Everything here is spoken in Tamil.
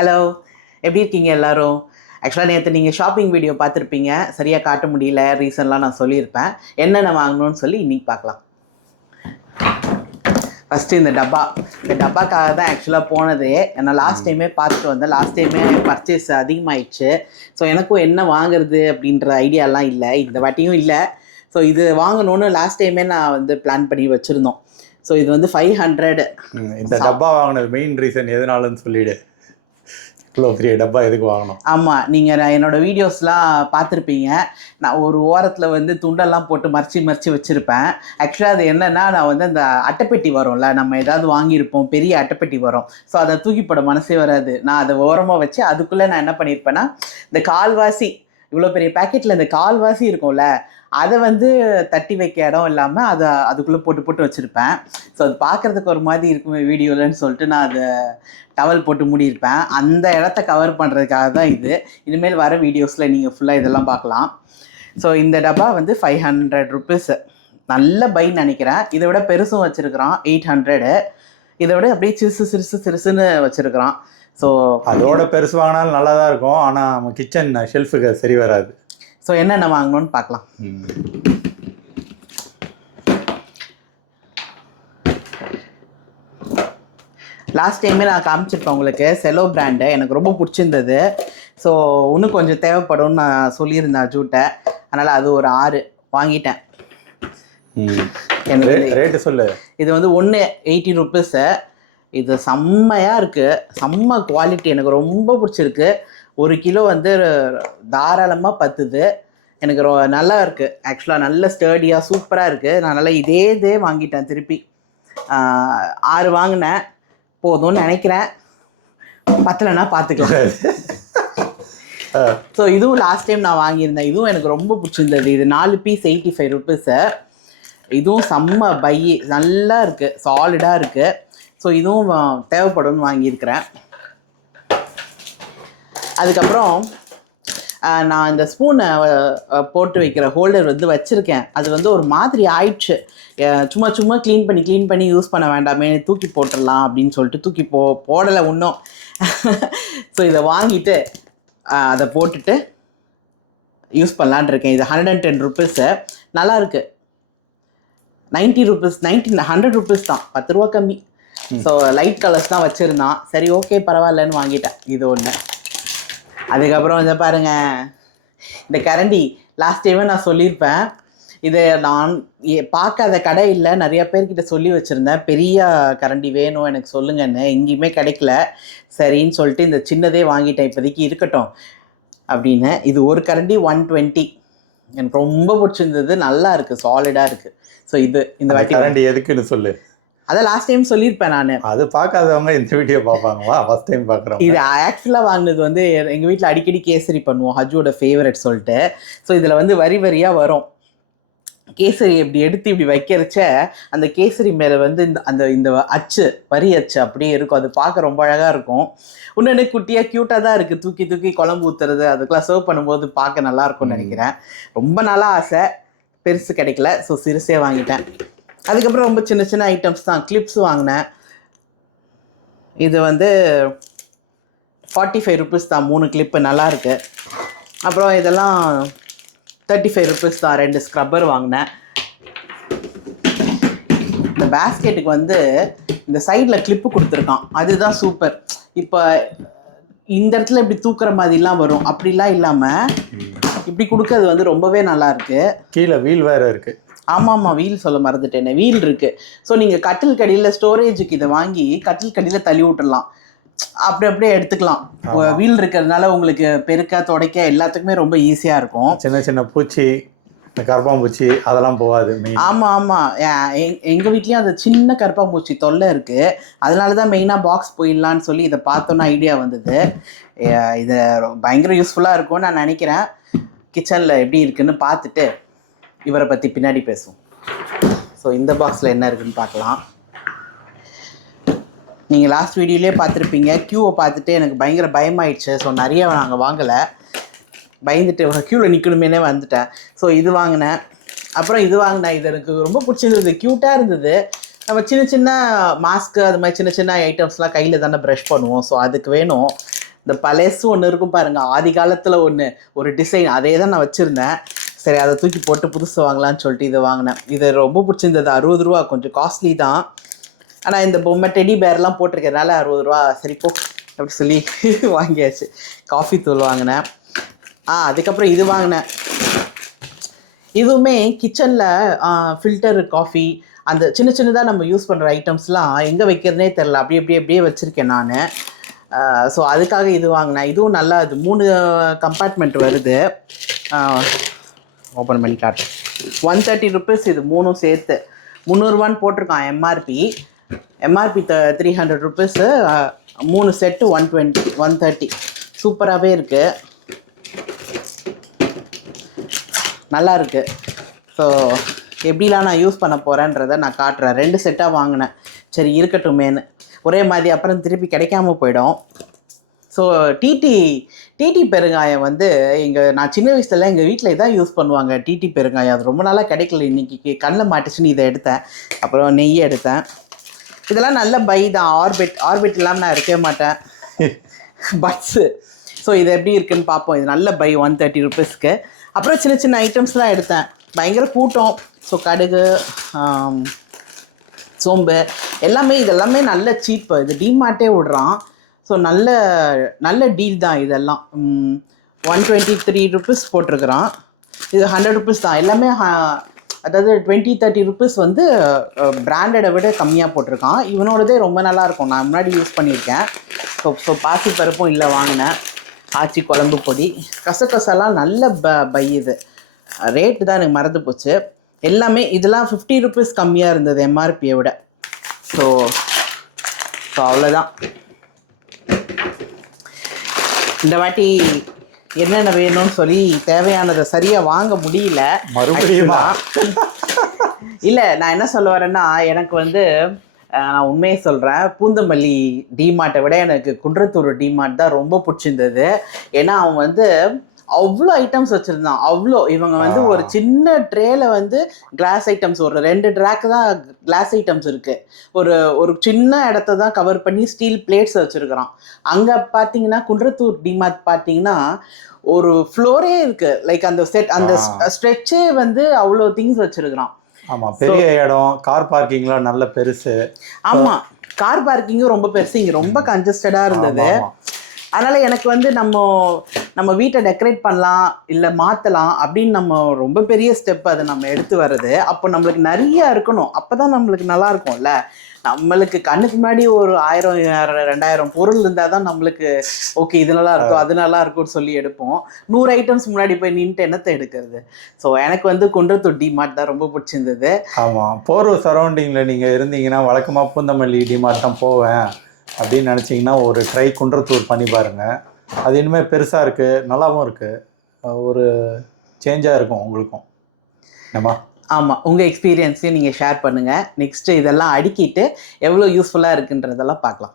ஹலோ, எப்படி இருக்கீங்க எல்லாரும்? ஆக்சுவலாக நேற்று நீங்கள் ஷாப்பிங் வீடியோ பார்த்துருப்பீங்க. சரியாக காட்ட முடியல, ரீசன்லாம் நான் சொல்லியிருப்பேன். என்னென்ன வாங்கணும்னு சொல்லி இன்றைக்கி பார்க்கலாம். ஃபஸ்ட்டு இந்த டப்பாக்காக தான் ஆக்சுவலாக போனதே. நான் லாஸ்ட் டைமே பார்த்துட்டு வந்தேன். லாஸ்ட் டைமே பர்ச்சேஸ் அதிகமாகிடுச்சு. ஸோ எனக்கும் என்ன வாங்குறது அப்படின்ற ஐடியாலாம் இல்லை, இந்த வாட்டியும் இல்லை. ஸோ இது வாங்கணும்னு லாஸ்ட் டைமே நான் வந்து பிளான் பண்ணி வச்சுருந்தோம். ஸோ இது வந்து 500. இந்த டப்பா வாங்கினது மெயின் ரீசன் எதனாலன்னு சொல்லிவிடு. இவ்வளோ பெரிய டப்பா எதுக்கு வாங்கணும்? ஆமாம், நீங்கள் என்னோடய வீடியோஸ்லாம் பார்த்துருப்பீங்க. நான் ஒரு ஓரத்தில் வந்து துண்டெல்லாம் போட்டு மறைச்சி வச்சுருப்பேன். ஆக்சுவலாக அது என்னென்னா, நான் வந்து அந்த அட்டைப்பெட்டி வரும்ல, நம்ம ஏதாவது வாங்கியிருப்போம், பெரிய அட்டைப்பெட்டி வரும். ஸோ அதை தூக்கி போட மனசே வராது. நான் அதை ஓரமாக வச்சு அதுக்குள்ளே நான் என்ன பண்ணியிருப்பேன்னா, இந்த கால்வாசி, இவ்வளோ பெரிய பேக்கெட்டில் இந்த கால்வாசி இருக்கும்ல, அதை வந்து தட்டி வைக்க இடம் இல்லாமல் அதை அதுக்குள்ளே போட்டு வச்சுருப்பேன். ஸோ அது பார்க்குறதுக்கு ஒரு மாதிரி இருக்குமே வீடியோலன்னு சொல்லிட்டு நான் அதை டவல் போட்டு மூடியிருப்பேன். அந்த இடத்த கவர் பண்ணுறதுக்காக தான் இது. இனிமேல் வர வீடியோஸில் நீங்கள் ஃபுல்லாக இதெல்லாம் பார்க்கலாம். ஸோ இந்த டப்பா வந்து 500 ருபீஸு. நல்ல பைன்னு நினைக்கிறேன். இதை விட பெருசும் வச்சுருக்கிறான், 800. இதை விட அப்படியே சிறுசுன்னு வச்சுருக்கிறான். ஸோ அதோட பெருசு வாங்கினாலும் நல்லா தான் இருக்கும். ஆனால் நம்ம கிச்சன் ஷெல்ஃபுக்கு சரி வராது. ஸோ என்னென்ன வாங்கணும்னு பார்க்கலாம். லாஸ்ட் டைமே நான் காமிச்சிருப்பேன் உங்களுக்கு செலோ பிராண்டு. எனக்கு ரொம்ப பிடிச்சிருந்தது. ஸோ இன்னும் கொஞ்சம் தேவைப்படும்னு நான் சொல்லியிருந்தேன் அஜூட்டை. அதனால் அது ஒரு 6 வாங்கிட்டேன். எனக்கு ரேட்டு சொல்லு. இது வந்து 80 ருபீஸு. இது செம்மையாக இருக்குது, செம்ம குவாலிட்டி, எனக்கு ரொம்ப பிடிச்சிருக்கு. 1 கிலோ வந்து தாராளமாக பத்துது. எனக்கு நல்லா இருக்குது. ஆக்சுவலாக நல்ல ஸ்டர்டியாக சூப்பராக இருக்குது. நான் நல்லா இதே வாங்கிட்டேன். திருப்பி 6 வாங்கினேன், போதும்னு நினைக்கிறேன். பத்தலைன்னா பார்த்துக்கலாம். ஸோ இதுவும் லாஸ்ட் டைம் நான் வாங்கியிருந்தேன். இதுவும் எனக்கு ரொம்ப பிடிச்சிருந்தது. இது 4 பீஸ் 85 ருபீஸு. இதுவும் செம்ம பை, நல்லா இருக்குது, சாலிடாக இருக்குது. ஸோ இதுவும் தேவைப்படும்னு வாங்கியிருக்கிறேன். அதுக்கப்புறம் நான் இந்த ஸ்பூனை போட்டு வைக்கிற ஹோல்டர் வந்து வச்சுருக்கேன். அது வந்து ஒரு மாதிரி ஆயிடுச்சு. சும்மா க்ளீன் பண்ணி யூஸ் பண்ண வேண்டாமே, தூக்கி போட்டுடலாம் அப்படின்னு சொல்லிட்டு தூக்கி போடலை இன்னும். ஸோ இதை வாங்கிட்டு அதை போட்டுட்டு யூஸ் பண்ணலான் இருக்கேன். இது 110 ருபீஸு. நல்லாயிருக்கு. 90 ருபீஸ், 100 ருபீஸ் தான், 10 ரூபா கம்மி. ஸோ லைட் கலர்ஸ் தான் வச்சுருந்தான். சரி, ஓகே, பரவாயில்லன்னு வாங்கிட்டேன். இது ஒன்று. அதுக்கப்புறம் இதை பாருங்கள், இந்த கரண்டி லாஸ்ட் டைமே நான் சொல்லியிருப்பேன். இதை நான் பார்க்காத கடை இல்லை, நிறையா பேர்கிட்ட சொல்லி வச்சுருந்தேன், பெரிய கரண்டி வேணும் எனக்கு சொல்லுங்கன்னு. எங்கேயுமே கிடைக்கல. சரின்னு சொல்லிட்டு இந்த சின்னதே வாங்கிட்டேன், இப்போதைக்கு இருக்கட்டும் அப்படின்னு. இது ஒரு கரண்டி 120. எனக்கு ரொம்ப பிடிச்சிருந்தது, நல்லா இருக்குது, சாலிடாக இருக்குது. ஸோ இந்த வாட்டி கரண்டி எதுக்குன்னு சொல்லு. அதை லாஸ்ட் டைம் சொல்லியிருப்பேன் நான். அது பார்க்காதவங்க இந்த வீடியோ பார்ப்பாங்களா? ஃபர்ஸ்ட் டைம் பார்க்குறோம். இது ஆக்சுவலாக வாங்கினது வந்து எங்கள் வீட்டில் அடிக்கடி கேசரி பண்ணுவோம், ஹஜ்ஜோட ஃபேவரட் சொல்லிட்டு. ஸோ இதில் வந்து வரியாக வரும் கேசரி. இப்படி எடுத்து இப்படி வைக்கிறச்ச அந்த கேசரி மேலே வந்து இந்த அச்சு, வரி அச்சு அப்படியே இருக்கும். அது பார்க்க ரொம்ப அழகாக இருக்கும். இன்னொன்று குட்டியாக க்யூட்டாக தான் இருக்குது. தூக்கி குழம்பு ஊற்றுறது, அதுக்கெலாம் சர்வ் பண்ணும்போது பார்க்க நல்லாயிருக்கும்னு நினைக்கிறேன். ரொம்ப நாளாக ஆசை, பெருசு கிடைக்கல. ஸோ சிறுசே வாங்கிட்டேன். அதுக்கப்புறம் ரொம்ப சின்ன ஐட்டம்ஸ் தான். கிளிப்ஸ் வாங்கினேன். இது வந்து 45 ருபீஸ் தான், 3 கிளிப்பு, நல்லாயிருக்கு. அப்புறம் இதெல்லாம் 35 ருபீஸ் தான், 2 ஸ்க்ரப்பர் வாங்கினேன். இந்த பேஸ்கெட்டுக்கு வந்து இந்த சைடில் கிளிப்பு கொடுத்துருக்கான், அதுதான் சூப்பர். இப்போ இந்த இடத்துல இப்படி தூக்குற மாதிரிலாம் வரும், அப்படிலாம் இல்லாமல் இப்படி கொடுக்கறது வந்து ரொம்பவே நல்லாயிருக்கு. கீழே வீல் வேறு இருக்குது. ஆமாம், வீல் சொல்ல மறந்துட்டேன், வீல் இருக்குது. ஸோ நீங்கள் கட்டில் கடியில் ஸ்டோரேஜுக்கு இதை வாங்கி கட்டில் கடியில் தள்ளி விட்டுடலாம், அப்படியே எடுத்துக்கலாம். வீல் இருக்கிறதுனால உங்களுக்கு பெருக்க துடைக்க எல்லாத்துக்குமே ரொம்ப ஈஸியாக இருக்கும். சின்ன பூச்சி, இந்த கருப்பாம்பூச்சி அதெல்லாம் போகாது. ஆமாம், எங்கள் வீட்லேயும் அந்த சின்ன கருப்பாம்பூச்சி தொல்லை இருக்குது. அதனால தான் மெயினாக பாக்ஸ் போயிடலான்னு சொல்லி இதை பார்த்தோன்னா ஐடியா வந்தது. இது பயங்கர யூஸ்ஃபுல்லாக இருக்கும்னு நான் நினைக்கிறேன். கிச்சனில் எப்படி இருக்குன்னு பார்த்துட்டு இவரை பற்றி பின்னாடி பேசுவோம். ஸோ இந்த பாக்ஸில் என்ன இருக்குதுன்னு பார்க்கலாம். நீங்கள் லாஸ்ட் வீடியோலேயே பார்த்துருப்பீங்க. க்யூவை பார்த்துட்டு எனக்கு பயங்கர பயமாயிடுச்சு. ஸோ நிறைய நாங்கள் வாங்கலை, பயந்துட்டு க்யூவில் நிற்கணுமேனே வந்துட்டேன். ஸோ இது வாங்கினேன். அப்புறம் இது வாங்கினேன். இது எனக்கு ரொம்ப பிடிச்சிருந்தது, க்யூட்டாக இருந்தது. நம்ம சின்ன மாஸ்க்கு அது மாதிரி சின்ன ஐட்டம்ஸ்லாம் கையில் தானே ப்ரஷ் பண்ணுவோம். ஸோ அதுக்கு வேணும். இந்த பழசு ஒன்று இருக்கும் பாருங்க, ஆதி காலத்தில் ஒன்று ஒரு டிசைன், அதே தான் நான் வச்சுருந்தேன். சரி அதை தூக்கி போட்டு புதுசு வாங்கலான்னு சொல்லிட்டு இதை வாங்கினேன். இது ரொம்ப பிடிச்சிருந்தது. 60 ரூபா, கொஞ்சம் காஸ்ட்லி தான். ஆனால் இந்த பொம்மை டெடி பேர்லாம் போட்டிருக்கிறதுனால 60 ரூபா சரி போ அப்படி சொல்லி வாங்கியாச்சு. காஃபி தூள் வாங்கினேன். அதுக்கப்புறம் இது வாங்கினேன். இதுவுமே கிச்சனில் ஃபில்டர் காஃபி, அந்த சின்ன சின்னதாக நம்ம யூஸ் பண்ணுற ஐட்டம்ஸ்லாம் எங்கே வைக்கிறதுனே தெரில, அப்படியே வச்சுருக்கேன் நான். ஸோ அதுக்காக இது வாங்கினேன். இதுவும் நல்லா, இது 3 கம்பார்ட்மெண்ட் வருது. ஓப்பன் பண்ணி காட்டுறேன். 130 ருபீஸ் இது 3 சேர்த்து. 300 ரூபான்னு போட்டிருக்கான் எம்ஆர்பி 300 ருபீஸு. 3 செட்டு 120, 130. சூப்பராகவே இருக்குது, நல்லா இருக்குது. ஸோ எப்படிலாம் நான் யூஸ் பண்ண போகிறேன்றதை நான் காட்டுறேன். 2 செட்டாக வாங்கினேன், சரி இருக்கட்டுமேனு. ஒரே மாதிரி அப்புறம் திருப்பி கிடைக்காம போயிடும். ஸோ டிடி பெருங்காயம் வந்து நான் சின்ன வயசுலலாம் எங்கள் வீட்டில் இதான் யூஸ் பண்ணுவாங்க, டிடி பெருங்காயம். அது ரொம்ப நாளாக கிடைக்கல, இன்றைக்கி கண்ணில் மாட்டுச்சுன்னு இதை எடுத்தேன். அப்புறம் நெய் எடுத்தேன். இதெல்லாம் நல்ல பை தான். ஆர்பிட் இல்லாமல் நான் இருக்கவே மாட்டேன். பட்ஸு. ஸோ இது எப்படி இருக்குன்னு பார்ப்போம். இது நல்ல பை 130 ருபீஸ்க்கு. அப்புறம் சின்ன சின்ன ஐட்டம்ஸ்லாம் எடுத்தேன். பயங்கர கூட்டம். ஸோ கடுகு, சோம்பு இதெல்லாமே நல்ல சீப்பு. இது டிமார்ட்டே விடுறான். ஸோ நல்ல டீல் தான் இதெல்லாம். 123 ருபீஸ் போட்டிருக்கிறான். இது 100 ருபீஸ் தான். எல்லாமே அதாவது 20-30 ருபீஸ் வந்து பிராண்டடை விட கம்மியாக போட்டிருக்கான். இவனோடதே ரொம்ப நல்லாயிருக்கும், நான் முன்னாடி யூஸ் பண்ணியிருக்கேன். ஸோ பாசி பருப்பும் இல்லை வாங்கினேன். ஆச்சி குழம்பு பொடி, கசகசெல்லாம் நல்ல பை. இது ரேட்டு தான் எனக்கு மறந்து போச்சு. எல்லாமே இதெல்லாம் 50 ருபீஸ் கம்மியாக இருந்தது எம்ஆர்பியை விட. ஸோ அவ்வளோதான். இந்த வாட்டி என்னென்ன வேணும்னு சொல்லி தேவையானதை சரியாக வாங்க முடியல. மறுபடியும் இல்லை, நான் என்ன சொல்ல வரேன்னா, எனக்கு வந்து நான் உண்மையை சொல்கிறேன், பூந்தமல்லி டிமார்ட்டை விட எனக்கு குன்றத்தூர் டிமார்ட் தான் ரொம்ப பிடிச்சிருந்தது. ஏன்னா அவன் வந்து அவ்வளோ ஐட்டம்ஸ் வச்சுருந்தான். இவங்க வந்து ஒரு சின்ன ட்ரேல வந்து கிளாஸ் ஐட்டம்ஸ், ஒரு 2 ட்ராக்கு தான் கிளாஸ் ஐட்டம்ஸ் இருக்குது. ஒரு சின்ன இடத்த தான் கவர் பண்ணி ஸ்டீல் பிளேட்ஸ் வச்சுருக்கிறான். அங்கே பார்த்தீங்கன்னா குன்றத்தூர் டிமார்ட் பார்த்தீங்கன்னா ஒரு ஃப்ளோரே இருக்குது. லைக் அந்த அந்த ஸ்ட்ரெச்சே வந்து அவ்வளோ திங்ஸ் வச்சுருக்கிறான். ஆமாம், பெரிய இடம். கார் பார்க்கிங்லாம் நல்ல பெருசு. ஆமாம், கார் பார்க்கிங்கும் ரொம்ப பெருசு. இங்கே ரொம்ப கன்ஜஸ்டடாக இருந்தது. அதனால் எனக்கு வந்து நம்ம வீட்டை டெக்கரேட் பண்ணலாம், இல்லை மாற்றலாம் அப்படின்னு நம்ம ரொம்ப பெரிய ஸ்டெப் அதை நம்ம எடுத்து வர்றது. அப்போ நம்மளுக்கு நிறையா இருக்கணும், அப்போ தான் நம்மளுக்கு நல்லா இருக்கும்ல. நம்மளுக்கு கண்ணுக்கு முன்னாடி ஒரு 1000-2000 பொருள் இருந்தால் தான் நம்மளுக்கு ஓகே இது நல்லா இருக்கும் அது நல்லா இருக்கும்னு சொல்லி எடுப்போம். 100 ஐட்டம்ஸ் முன்னாடி போய் நின்றுட்டு என்னத்தை எடுக்கிறது. ஸோ எனக்கு வந்து குன்றத்தூர் டிமார்ட் தான் ரொம்ப பிடிச்சிருந்தது. ஆமாம், போரூர் சரௌண்டிங்கில் நீங்கள் இருந்தீங்கன்னா வழக்கமாக பூந்தமல்லி டிமார்ட் தான் போவேன் அப்படின்னு நினச்சிங்கன்னா ஒரு ட்ரை குன்றத்தூர் பண்ணி பாருங்கள். அது இனிமேல் பெருசாக இருக்குது, நல்லாவும் இருக்குது, ஒரு சேஞ்சாக இருக்கும் உங்களுக்கும். என்னம்மா? ஆமாம், உங்கள் எக்ஸ்பீரியன்ஸையும் நீங்கள் ஷேர் பண்ணுங்கள். நெக்ஸ்ட்டு இதெல்லாம் அடுக்கிட்டு எவ்வளோ யூஸ்ஃபுல்லாக இருக்குன்றதெல்லாம் பார்க்கலாம்.